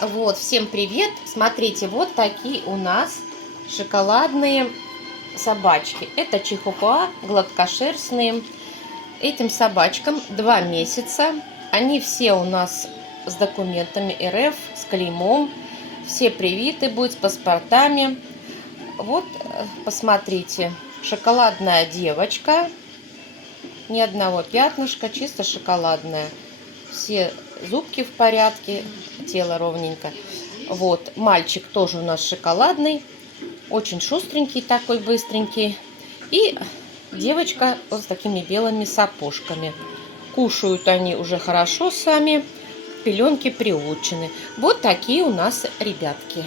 Вот, всем привет! Смотрите, вот такие у нас шоколадные собачки. Это чихуахуа, гладкошерстные. Этим собачкам 2 месяца. Они все у нас с документами РФ, с клеймом. Все привиты будут, с паспортами. Вот, посмотрите, шоколадная девочка. Ни одного пятнышка, чисто шоколадная. Все зубки в порядке, тело ровненько. Вот, мальчик тоже у нас шоколадный, очень шустренький такой, быстренький. И девочка вот с такими белыми сапожками. Кушают они уже хорошо сами, пеленки приучены. Вот такие у нас ребятки.